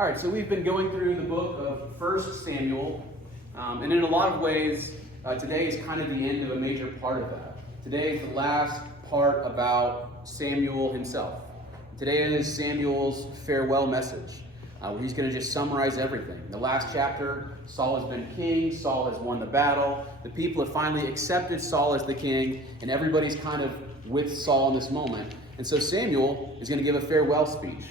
All right, so we've been going through the book of 1 Samuel, and in a lot of ways, today is kind of the end of a major part of that. Today is the last part about Samuel himself. Today is Samuel's farewell message, where he's going to just summarize everything. In the last chapter, Saul has been king, Saul has won the battle, the people have finally accepted Saul as the king, and everybody's kind of with Saul in this moment. And so Samuel is going to give a farewell speech.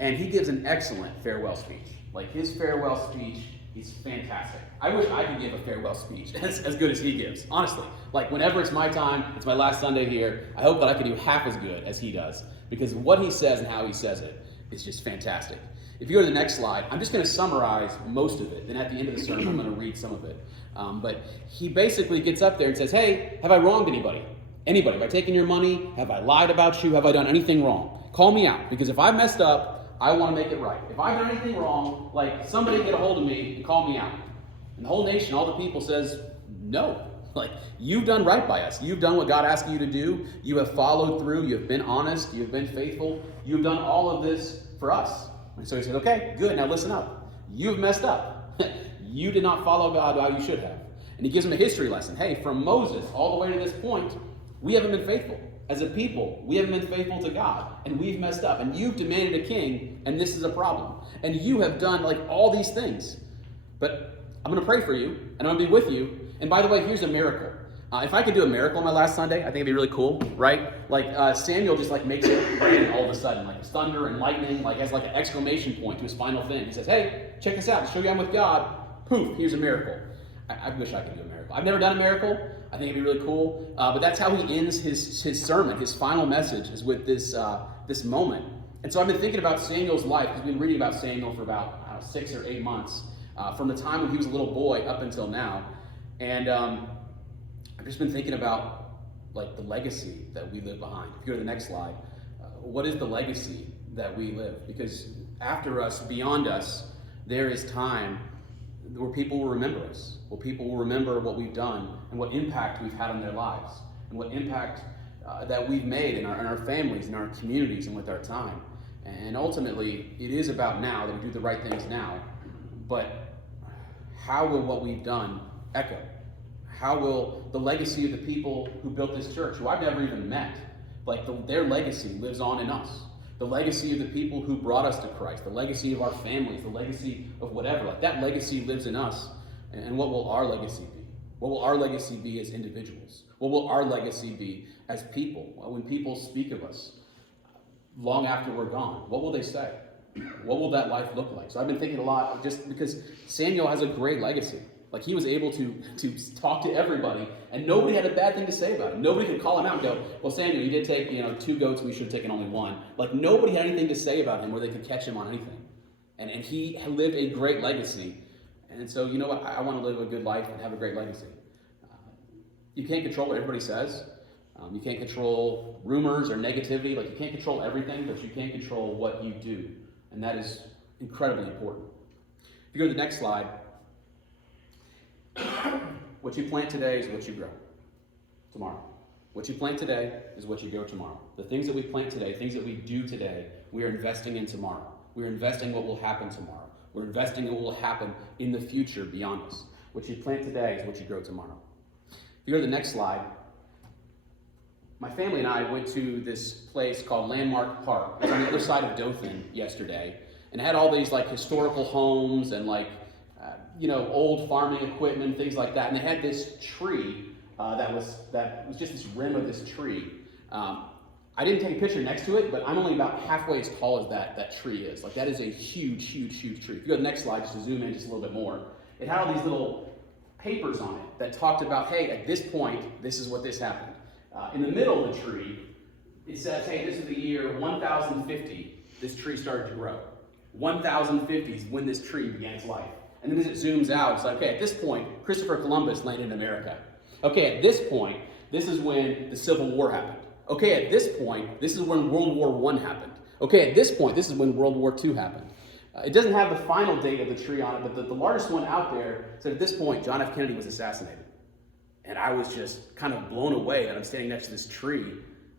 And he gives an excellent farewell speech. Like, his farewell speech is fantastic. I wish I could give a farewell speech as good as he gives, honestly. Like, whenever it's my time, it's my last Sunday here, I hope that I can do half as good as he does. Because what he says and how he says it is just fantastic. If you go to the next slide, I'm just going to summarize most of it. Then at the end of the sermon, I'm going to read some of it. But he basically gets up there and says, hey, have I wronged anybody? Anybody? Have I taken your money? Have I lied about you? Have I done anything wrong? Call me out. Because if I messed up, I want to make it right. If I've done anything wrong, like, somebody get a hold of me and call me out. And the whole nation, all the people says, no. Like, you've done right by us. You've done what God asked you to do. You have followed through. You have been honest. You have been faithful. You've done all of this for us. And so he says, okay, good. Now listen up. You've messed up. You did not follow God how you should have. And he gives him a history lesson. Hey, from Moses all the way to this point, we haven't been faithful. As a people, we haven't been faithful to God, and we've messed up, and you've demanded a king, and this is a problem. And you have done, like, all these things. But I'm going to pray for you, and I'm going to be with you. And by the way, here's a miracle. If I could do a miracle on my last Sunday, I think it'd be really cool, right? Like, Samuel just, like, makes it rain all of a sudden, like thunder and lightning, like, has, like, an exclamation point to his final thing. He says, hey, check this out. To show you I'm with God, poof, here's a miracle. I wish I could do a miracle. I've never done a miracle. I think it'd be really cool. But that's how he ends his sermon. His final message is with this moment. And so I've been thinking about Samuel's life. I've been reading about Samuel for about 6 or 8 months, from the time when he was a little boy up until now. And I've just been thinking about, like, the legacy that we live behind. If you go to the next slide, what is the legacy that we live? Because after us, beyond us, there is time where people will remember us, where people will remember what we've done and what impact we've had on their lives, and what impact that we've made in our families, in our communities, and with our time. And ultimately, it is about now, that we do the right things now, but how will what we've done echo? How will the legacy of the people who built this church, who I've never even met, like, their legacy lives on in us? The legacy of the people who brought us to Christ, the legacy of our families, the legacy of whatever, like, that legacy lives in us. And what will our legacy be? What will our legacy be as individuals? What will our legacy be as people? When people speak of us long after we're gone, what will they say? What will that life look like? So I've been thinking a lot, just because Samuel has a great legacy. Like, he was able to talk to everybody, and nobody had a bad thing to say about him. Nobody could call him out and go, well, Samuel, you did take, 2 goats, we should have taken only 1. Like, nobody had anything to say about him where they could catch him on anything. And he lived a great legacy. And so, you know what? I want to live a good life and have a great legacy. You can't control what everybody says. You can't control rumors or negativity. Like, you can't control everything, but you can control what you do. And that is incredibly important. If you go to the next slide, what you plant today is what you grow tomorrow. What you plant today is what you grow tomorrow. The things that we plant today, things that we do today, we are investing in tomorrow. We're investing in what will happen tomorrow. We're investing in what will happen in the future beyond us. What you plant today is what you grow tomorrow. If you go to the next slide, my family and I went to this place called Landmark Park. It's on the other side of Dothan yesterday. And it had all these, like, historical homes and, like, old farming equipment, things like that. And they had this tree that was just this rim of this tree. I didn't take a picture next to it, but I'm only about halfway as tall as that tree is. Like, that is a huge, huge, huge tree. If you go to the next slide, just to zoom in just a little bit more, it had all these little papers on it that talked about, hey, at this point, this is what this happened. In the middle of the tree, it says, hey, this is the year 1050, this tree started to grow. 1050 is when this tree began its life. And then as it zooms out, it's like, okay, at this point, Christopher Columbus landed in America. Okay, at this point, this is when the Civil War happened. Okay, at this point, this is when World War I happened. Okay, at this point, this is when World War II happened. It doesn't have the final date of the tree on it, but the largest one out there said at this point, John F. Kennedy was assassinated. And I was just kind of blown away that I'm standing next to this tree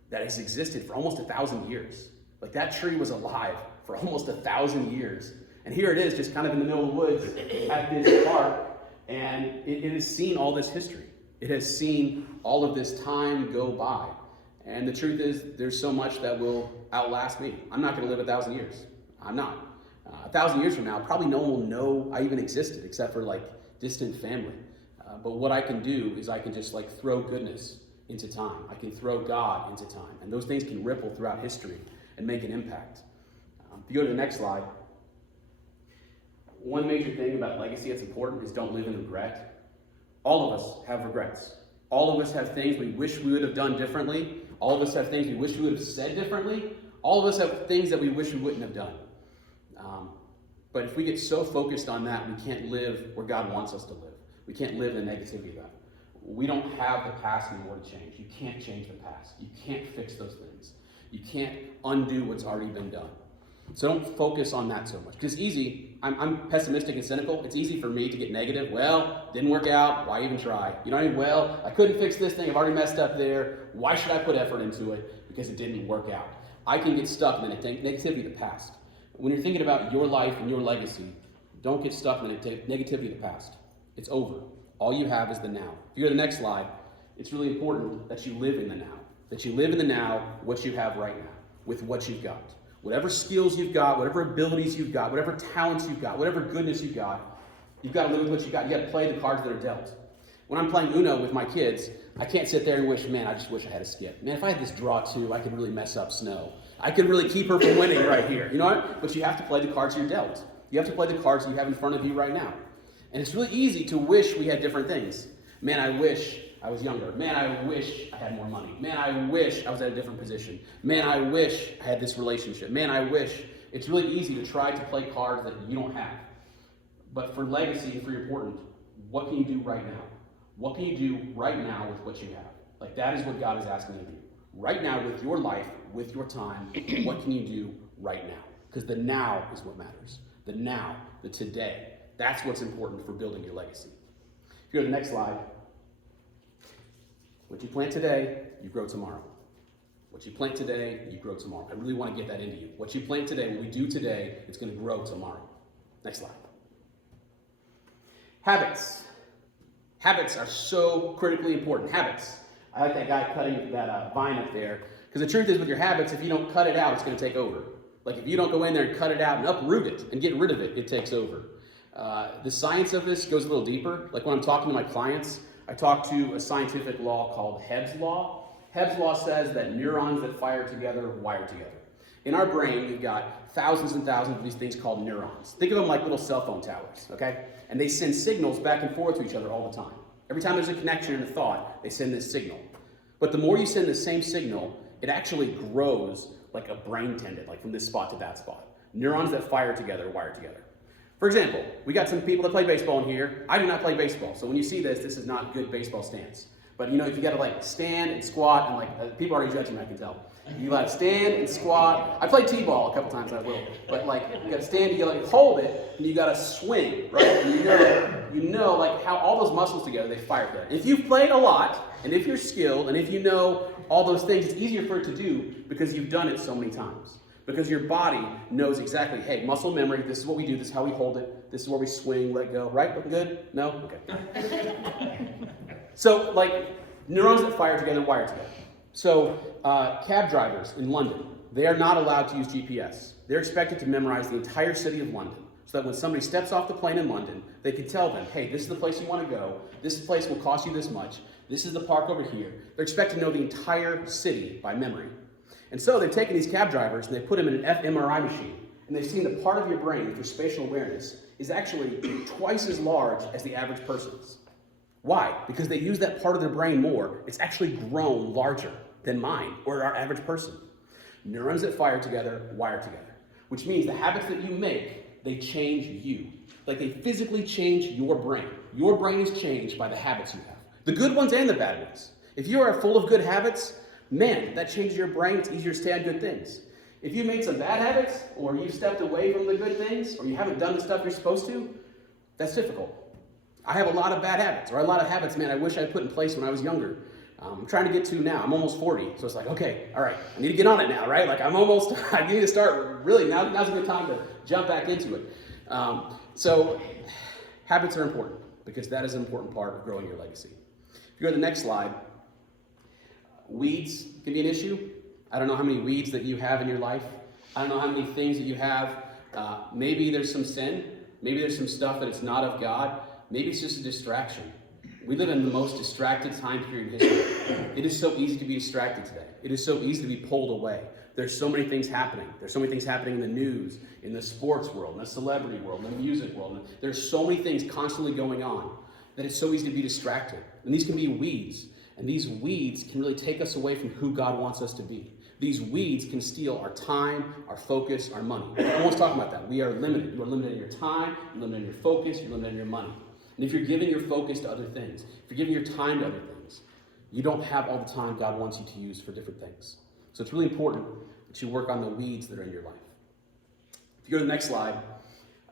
that has existed for almost 1,000 years. Like, that tree was alive for almost 1,000 years. And here it is, just kind of in the middle of the woods at this park, and it has seen all this history. It has seen all of this time go by. And the truth is, there's so much that will outlast me. I'm not going to live 1,000 years. I'm not. 1,000 years from now, probably no one will know I even existed, except for like distant family. But what I can do is I can just like throw goodness into time. I can throw God into time. And those things can ripple throughout history and make an impact. If you go to the next slide, one major thing about legacy that's important is don't live in regret. All of us have regrets. All of us have things we wish we would have done differently. All of us have things we wish we would have said differently. All of us have things that we wish we wouldn't have done. But if we get so focused on that, we can't live where God wants us to live. We can't live in the negativity of that. We don't have the past anymore to change. You can't change the past. You can't fix those things. You can't undo what's already been done. So don't focus on that so much. Because it's easy. I'm pessimistic and cynical. It's easy for me to get negative. Well, didn't work out. Why even try? You know what I mean? Well, I couldn't fix this thing. I've already messed up there. Why should I put effort into it? Because it didn't work out. I can get stuck in the negativity of the past. When you're thinking about your life and your legacy, don't get stuck in the negativity of the past. It's over. All you have is the now. If you go to the next slide, it's really important that you live in the now. That you live in the now, what you have right now, with what you've got. Whatever skills you've got, whatever abilities you've got, whatever talents you've got, whatever goodness you've got to live with what you've got. You got to play the cards that are dealt. When I'm playing Uno with my kids, I can't sit there and wish, man, I just wish I had a skip. Man, if I had this draw too, I could really mess up Snow. I could really keep her from winning right here. You know what? But you have to play the cards you're dealt. You have to play the cards you have in front of you right now. And it's really easy to wish we had different things. Man, I wish I was younger. Man, I wish I had more money. Man, I wish I was at a different position. Man, I wish I had this relationship. Man, I wish. It's really easy to try to play cards that you don't have. But for legacy and for your important, what can you do right now? What can you do right now with what you have? Like that is what God is asking you to do. Right now with your life, with your time, what can you do right now? Because the now is what matters. The now, the today. That's what's important for building your legacy. If you go to the next slide, what you plant today, you grow tomorrow. What you plant today, you grow tomorrow. I really want to get that into you. What you plant today, what we do today, it's going to grow tomorrow. Next slide. Habits. Habits are so critically important. Habits. I like that guy cutting that vine up there. Because the truth is with your habits, if you don't cut it out, it's going to take over. Like if you don't go in there and cut it out and uproot it and get rid of it, it takes over. The science of this goes a little deeper. Like when I'm talking to my clients, I talk to a scientific law called Hebb's Law. Hebb's Law says that neurons that fire together wire together. In our brain, we've got thousands and thousands of these things called neurons. Think of them like little cell phone towers, okay? And they send signals back and forth to each other all the time. Every time there's a connection and a thought, they send this signal. But the more you send the same signal, it actually grows like a brain tendon, like from this spot to that spot. Neurons that fire together wire together. For example, we got some people that play baseball in here. I do not play baseball, so when you see this, this is not good baseball stance. But you know, if you got to like stand and squat, and like people are already judging me, I can tell. You got to stand and squat. I played t-ball a couple times, I will. But like, you got to stand, you got to like hold it, and you got to swing, right? And you know like how all those muscles together, they fire together. If you've played a lot, and if you're skilled, and if you know all those things, it's easier for it to do because you've done it so many times. Because your body knows exactly, hey, muscle memory, this is what we do, this is how we hold it, this is where we swing, let go, right? Looking good? No? Okay. So, like, neurons that fire together wire together. So, cab drivers in London, they are not allowed to use GPS. They're expected to memorize the entire city of London so that when somebody steps off the plane in London, they can tell them, hey, this is the place you want to go, this place will cost you this much, this is the park over here. They're expected to know the entire city by memory. And so they've taken these cab drivers and they put them in an fMRI machine, and they've seen the part of your brain for spatial awareness is actually twice as large as the average person's. Why? Because they use that part of their brain more. It's actually grown larger than mine or our average person. Neurons that fire together wire together, which means the habits that you make, they change you. Like they physically change your brain. Your brain is changed by the habits you have. The good ones and the bad ones. If you are full of good habits, man, that changes your brain. It's easier to stay on good things. If you made some bad habits, or you stepped away from the good things, or you haven't done the stuff you're supposed to, that's difficult. I have a lot of bad habits, or a lot of habits, man, I wish I put in place when I was younger. I'm trying to get to now. I'm almost 40. So it's like, okay, all right, I need to get on it now, right? Like I need to start really, now's a good time to jump back into it. So habits are important because that is an important part of growing your legacy. If you go to the next slide, weeds can be an issue. I don't know how many weeds that you have in your life. I don't know how many things that you have. Maybe there's some sin. Maybe there's some stuff that it's not of God. Maybe it's just a distraction. We live in the most distracted time period in history. It is so easy to be distracted today. It is so easy to be pulled away. There's so many things happening. There's so many things happening in the news, in the sports world, in the celebrity world, in the music world. There's so many things constantly going on that it's so easy to be distracted. And these can be weeds. And these weeds can really take us away from who God wants us to be. These weeds can steal our time, our focus, our money. I was talking about that. We are limited. You are limited in your time, you're limited in your focus, you're limited in your money. And if you're giving your focus to other things, if you're giving your time to other things, you don't have all the time God wants you to use for different things. So it's really important that you work on the weeds that are in your life. If you go to the next slide,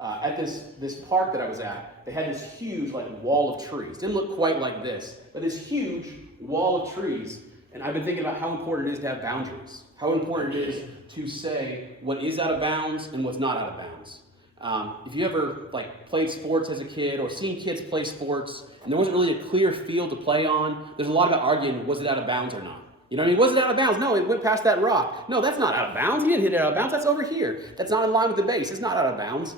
at this park that I was at, they had this huge wall of trees. Didn't look quite like this, but this huge wall of trees. And I've been thinking about how important it is to have boundaries. How important it is to say what is out of bounds and what's not out of bounds. If you ever played sports as a kid or seen kids play sports and there wasn't really a clear field to play on, there's a lot about arguing, was it out of bounds or not? You know what I mean? Was it out of bounds? No, it went past that rock. No, that's not out of bounds. He didn't hit it out of bounds. That's over here. That's not in line with the base. It's not out of bounds.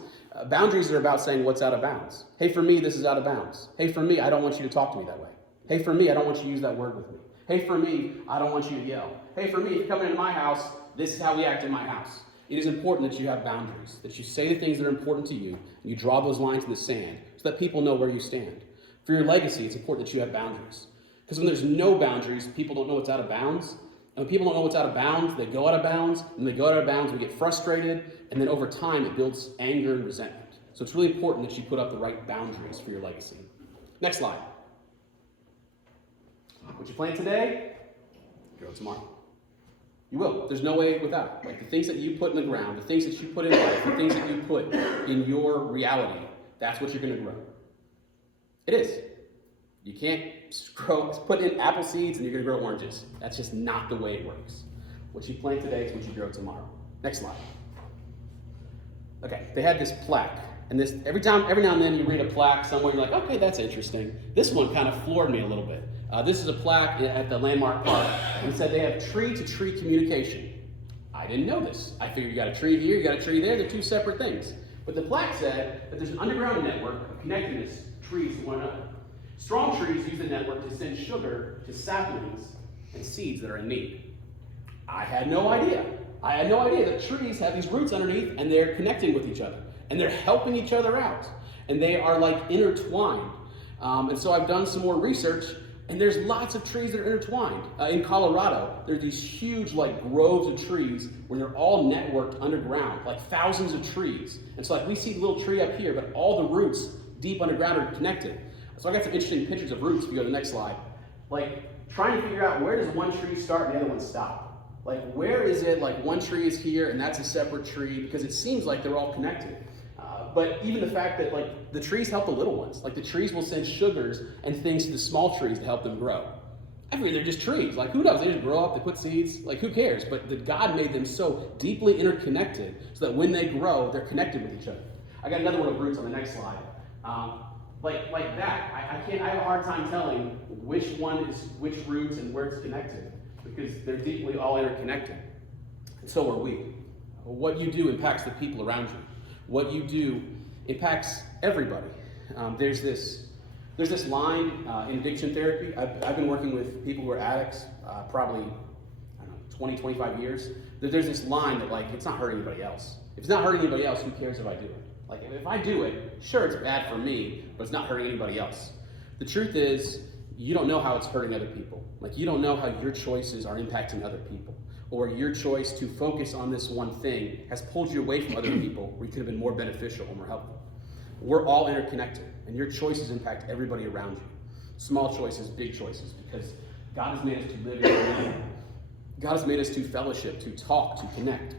Boundaries are about saying what's out of bounds. Hey, for me, this is out of bounds. Hey, for me, I don't want you to talk to me that way. Hey, for me, I don't want you to use that word with me. Hey, for me, I don't want you to yell. Hey, for me, if you're coming into my house, this is how we act in my house. It is important that you have boundaries, that you say the things that are important to you, and you draw those lines in the sand so that people know where you stand. For your legacy, it's important that you have boundaries. Because when there's no boundaries, people don't know what's out of bounds. And when people don't know what's out of bounds, they go out of bounds. And when they go out of bounds, we get frustrated. And then over time, it builds anger and resentment. So it's really important that you put up the right boundaries for your legacy. Next slide. What you plant today, grow tomorrow. You will. There's no way without it. The things that you put in the ground, the things that you put in life, the things that you put in your reality, that's what you're going to grow. It is. You can't put in apple seeds and you're going to grow oranges. That's just not the way it works. What you plant today is what you grow tomorrow. Next slide. Okay, they had this plaque. And this every now and then you read a plaque somewhere, you're like, okay, that's interesting. This one kind of floored me a little bit. This is a plaque at the Landmark Park. And it said they have tree-to-tree communication. I didn't know this. I figured you got a tree here, you got a tree there. They're two separate things. But the plaque said that there's an underground network of connecting these trees to one another. Strong trees use the network to send sugar to saplings and seeds that are in need. I had no idea. I had no idea that trees have these roots underneath and they're connecting with each other. And they're helping each other out. And they are intertwined. And so I've done some more research. And there's lots of trees that are intertwined. In Colorado, there's these huge groves of trees where they're all networked underground, thousands of trees. And so we see the little tree up here, but all the roots deep underground are connected. So I got some interesting pictures of roots if you go to the next slide. Trying to figure out where does one tree start and the other one stop. Where is it one tree is here and that's a separate tree because it seems like they're all connected. But even the fact that the trees help the little ones. The trees will send sugars and things to the small trees to help them grow. I mean, they're just trees. Who knows? They just grow up, they put seeds. Who cares? But God made them so deeply interconnected so that when they grow, they're connected with each other. I got another one of roots on the next slide. Like that. I have a hard time telling which one is which roots and where it's connected because they're deeply all interconnected. And so are we. What you do impacts the people around you. What you do impacts everybody. There's this line in addiction therapy. I've been working with people who are addicts probably 20, 25 years. There's this line that it's not hurting anybody else. If it's not hurting anybody else, who cares if I do it? If I do it, sure, it's bad for me, but it's not hurting anybody else. The truth is, you don't know how it's hurting other people. You don't know how your choices are impacting other people. Or your choice to focus on this one thing has pulled you away from other people where you could have been more beneficial and more helpful. We're all interconnected, and your choices impact everybody around you. Small choices, big choices, because God has made us to live in community. God has made us to fellowship, to talk, to connect.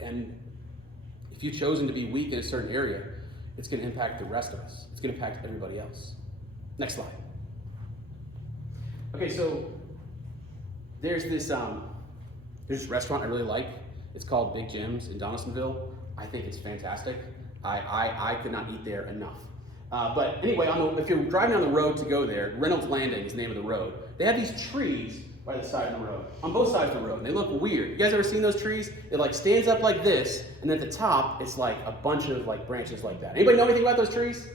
And if you've chosen to be weak in a certain area, it's going to impact the rest of us. It's going to impact everybody else. Next slide. Okay, so There's this restaurant I really like. It's called Big Jim's in Donaldsonville. I think it's fantastic. I could not eat there enough. But anyway, if you're driving down the road to go there, Reynolds Landing is the name of the road. They have these trees by the side of the road, on both sides of the road. And they look weird. You guys ever seen those trees? It like stands up like this, and at the top, it's like a bunch of like branches like that. Anybody know anything about those trees?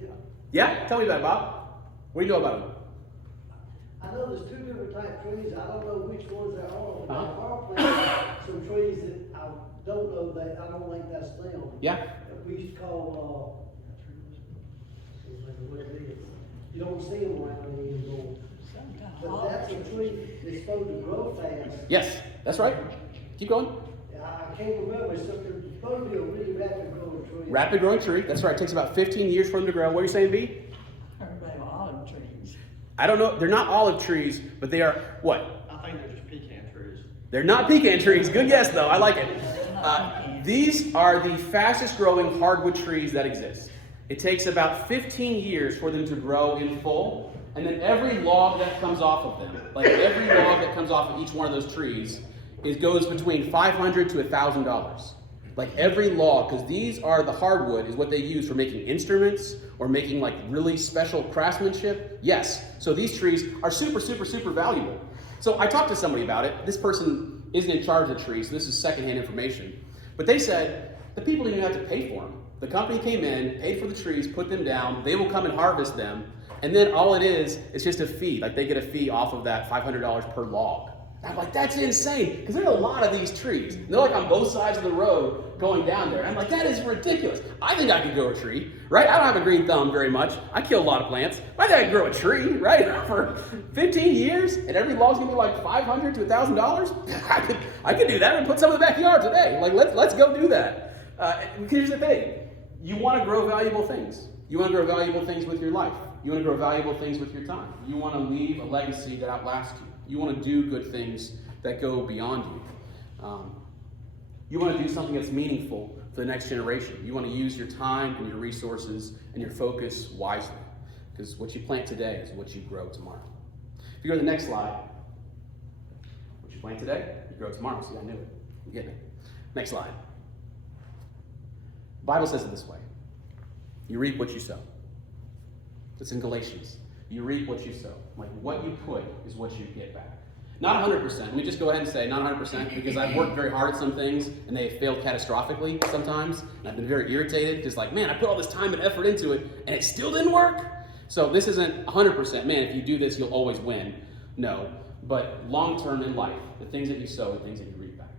Yeah. Yeah? Tell me about it, Bob. What do you know about them? I know there's two different type trees. I don't know which ones there are. But Uh-huh. there are planted some trees that I don't know that I don't think that's them. Yeah? That we used to call what it is. You don't see them around here anymore. But that's a tree that's supposed to grow fast. Yes, that's right. Keep going. I can't remember. It's supposed to be a really rapid growing tree. Rapid growing tree. That's right. It takes about 15 years for them to grow. What are you saying, B? Everybody with olive trees. I don't know. They're not olive trees, but they are what? I think they're just pecan trees. They're not pecan trees. Good guess, though. I like it. These are the fastest growing hardwood trees that exist. It takes about 15 years for them to grow in full. And then every log that comes off of them, like every log that comes off of each one of those trees, it goes between $500 to $1,000. Like every log, because these are the hardwood, is what they use for making instruments or making like really special craftsmanship. Yes, so these trees are super, super, super valuable. So I talked to somebody about it. This person isn't in charge of the trees, so this is secondhand information. But they said the people didn't even have to pay for them. The company came in, paid for the trees, put them down. They will come and harvest them. And then all it is just a fee. Like they get a fee off of that $500 per log. And I'm like, that's insane, because there's a lot of these trees. And they're like on both sides of the road going down there. And I'm like, that is ridiculous. I think I could grow a tree, right? I don't have a green thumb very much. I kill a lot of plants. But I think I can grow a tree, right? For 15 years, and every log's gonna be like $500 to $1,000. I could do that and put some in the backyard today. Like, let's go do that. Here's the thing. You want to grow valuable things. You want to grow valuable things with your life. You want to grow valuable things with your time. You want to leave a legacy that outlasts you. You want to do good things that go beyond you. You want to do something that's meaningful for the next generation. You want to use your time and your resources and your focus wisely, because what you plant today is what you grow tomorrow. If you go to the next slide, what you plant today, you grow tomorrow. See, I knew it. You get it. Next slide. The Bible says it this way. You reap what you sow. It's in Galatians. You reap what you sow. Like what you put is what you get back. Not 100%. Let me just go ahead and say not 100%, because I've worked very hard at some things and they have failed catastrophically sometimes. And I've been very irritated, just like, man, I put all this time and effort into it and it still didn't work. So this isn't 100%. Man, if you do this, you'll always win. No. But long term in life, the things that you sow are things that you reap back.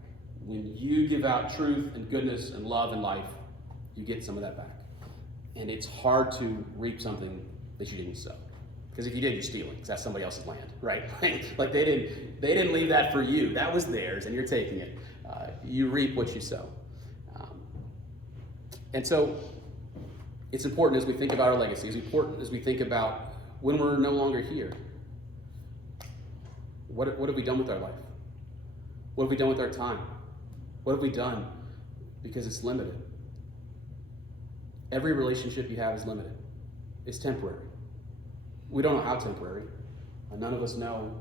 When you give out truth and goodness and love in life, you get some of that back. And it's hard to reap something that you didn't sow. Because if you did, you're stealing, because that's somebody else's land, right? Like they didn't leave that for you. That was theirs, and you're taking it. You reap what you sow. And so it's important as we think about our legacy, it's important as we think about when we're no longer here. What have we done with our life? What have we done with our time? What have we done? Because it's limited. Every relationship you have is limited. It's temporary. We don't know how temporary. None of us know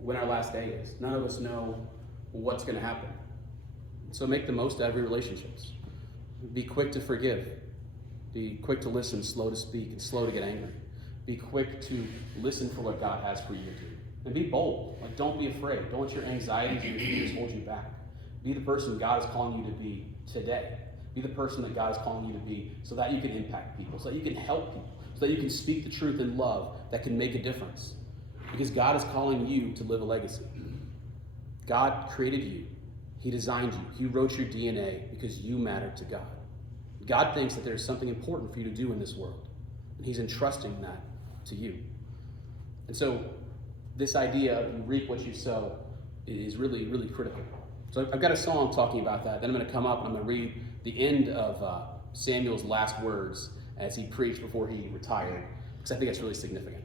when our last day is. None of us know what's going to happen. So make the most out of your relationships. Be quick to forgive. Be quick to listen, slow to speak, and slow to get angry. Be quick to listen for what God has for you to do. And be bold. Like, don't be afraid. Don't let your anxieties and your fears hold you back. Be the person God is calling you to be today. Be the person that God is calling you to be so that you can impact people, so that you can help people, so that you can speak the truth in love that can make a difference. Because God is calling you to live a legacy. God created you. He designed you. He wrote your DNA because you matter to God. God thinks that there's something important for you to do in this world. And he's entrusting that to you. And so this idea of you reap what you sow is really, really critical. So I've got a song talking about that. Then I'm going to come up and I'm going to read the end of Samuel's last words as he preached before he retired, because I think it's really significant.